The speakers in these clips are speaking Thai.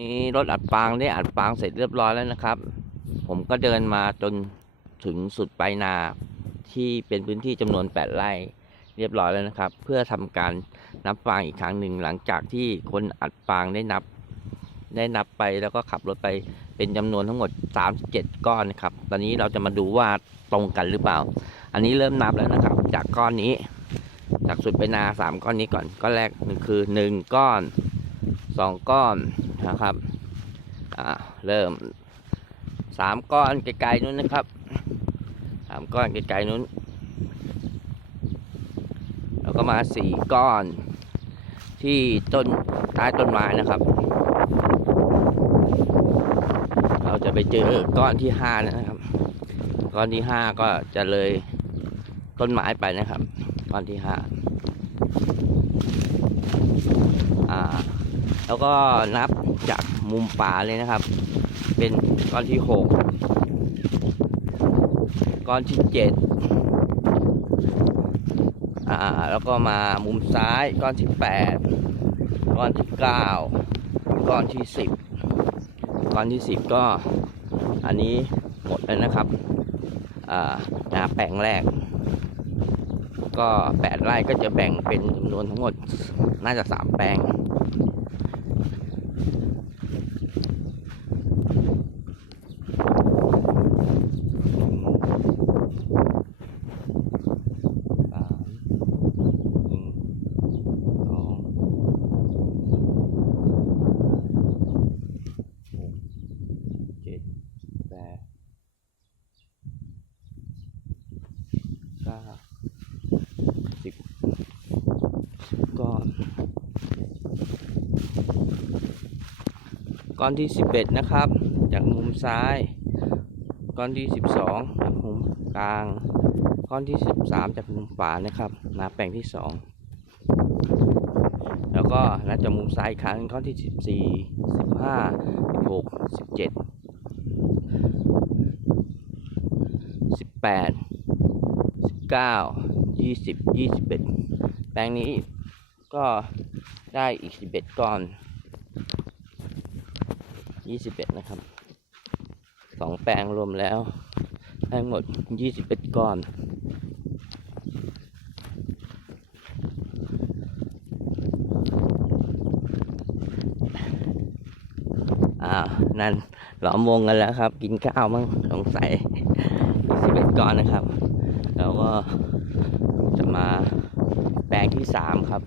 นี้รถอัดฟางได้อัดฟางเสร็จเรียบร้อยแล้วนะครับ ผมก็เดินมาจนถึงสุดปลายนาที่เป็นพื้นที่จำนวน 8 ไร่เรียบร้อยแล้วนะครับ เพื่อทำการนับฟางอีกครั้งหนึ่งหลังจากที่คนอัดฟางได้นับ ได้นับไปแล้วก็ขับรถไปเป็นจำนวนทั้งหมด 37 ก้อนนะครับ ตอนนี้เราจะมาดูว่าตรงกันหรือเปล่า อันนี้เริ่มนับแล้วนะครับ จากก้อนนี้ จากสุดไปนาสามก้อนนี้ก่อนก้อนแรกนึงคือหนึ่งก้อนสองก้อน นะครับอ่าเริ่มสามก้อนไกลๆนู้นนะครับสามก้อนไกลๆนู้นแล้วก็มาสี่ก้อนที่ต้นใต้ต้นไม้นะครับ เราจะไปเจอก้อนที่ห้านะครับ ก้อนที่ห้าก็จะเลยต้นไม้ไปนะครับ ก้อนที่ห้าอ่า แล้วก็นับจากมุมป่าเลยนะครับ เป็นก้อนที่หกก้อนที่เจ็ดอ่าแล้วก็มามุมซ้ายก้อนที่แปดก้อนที่เก้าก้อนที่สิบก้อนที่สิบก็อันนี้หมดแล้วนะครับอ่านาแปลงแรก ก็แปดไร่ก็จะแบ่งเป็นจำนวนทั้งหมดน่าจะสามแปลง สามหนึ่งสองหกเจ็ดแปดเก้าสิบสิบ ก้อนก้อนที่สิบเอ็ดนะครับ จากมุมซ้าย ก้อนที่สิบสองจากมุมกลาง ก้อนที่สิบสามจากมุมขวานะครับนาแปลงที่สองแล้วก็นับจากมุมซ้ายอีกครั้งก้อนที่สิบสี่สิบห้าสิบหกสิบเจ็ดสิบแปดสิบเก้ายี่สิบยี่สิบเอ็ดแปลงนี้ ก็ได้อีกสิบเอ็ดก้อนยี่สิบเอ็ดนะครับสองแปลงรวมแล้วทั้งหมด21ก้อนอ่านั่นหลอมวงกันแล้วครับ กินข้าวมั้งสงสัย21ก้อนนะครับ แล้วก็จะมา ลงที่สามครับ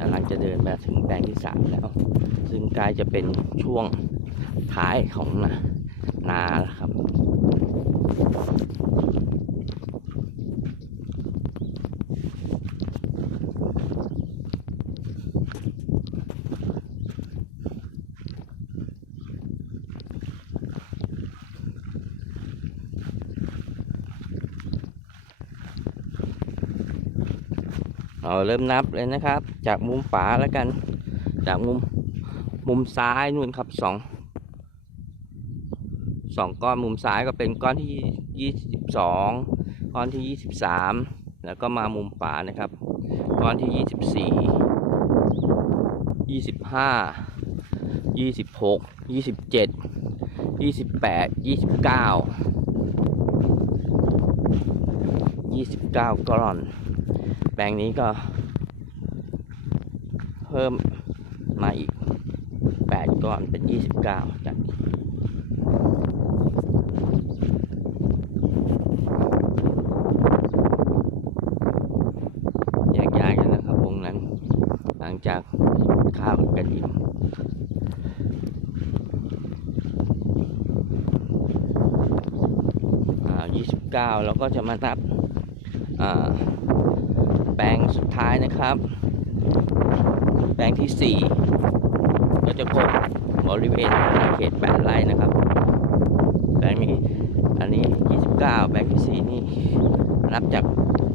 กำลังจะเดินมาถึงแปลงที่สามแล้ว ซึ่งใกล้จะเป็นช่วงท้ายของนานาแล้วครับ เราเริ่มนับเลยนะครับ จากมุมฝาแล้วกัน จากมุมมุมซ้ายนู่นครับสองสองก้อนมุมซ้ายก็เป็นก้อนที่ยี่สิบสองก้อนที่ยี่สิบสามแล้วก็มามุมฝานะครับ ก้อนที่ยี่สิบสี่ยี่สิบห้ายี่สิบหกยี่สิบเจ็ดยี่สิบแปดยี่สิบเก้ายี่สิบเก้าก้อน ลงนี้ก็ เพิ่มมาอีก 8 ก้อนเป็น 29 จากแยกย้ายกันนะครับวงนั้น หลังจากข้าวกันอิ่มอ่า29แล้วก็จะมานับอ่า ปลงสุดท้ายนะครับ แปลงที่ 4 ก็จะคบบริเวณเขตแปดไร่นะครับ แปลงนี้อันนี้ 29 แปลงที่ 4 นี่นับจาก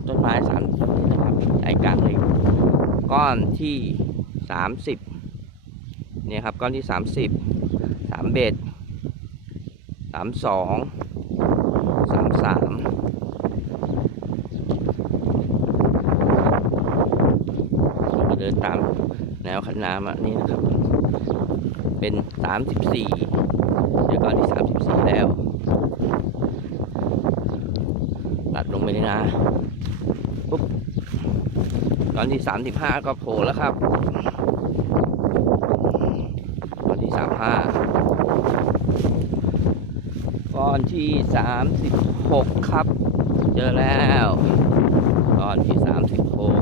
ต้นไม้สามต้นนี้นะครับใจกลางเลยก้อนที่ 30เนี่ยครับก้อนที่ 30 3เบ็ด32 33 เราก็เดินตามแนว คันน้ำอะนี่นะครับ เป็นสามสิบสี่เจอก้อนที่สามสิบสี่แล้ว ตัดลงไปเลยนะปุ๊บก้อนที่สามสิบห้าก็โผล่แล้วครับก้อนที่สามห้าก้อนที่สามสิบหกครับ เจอแล้วก้อนที่สามสิบหก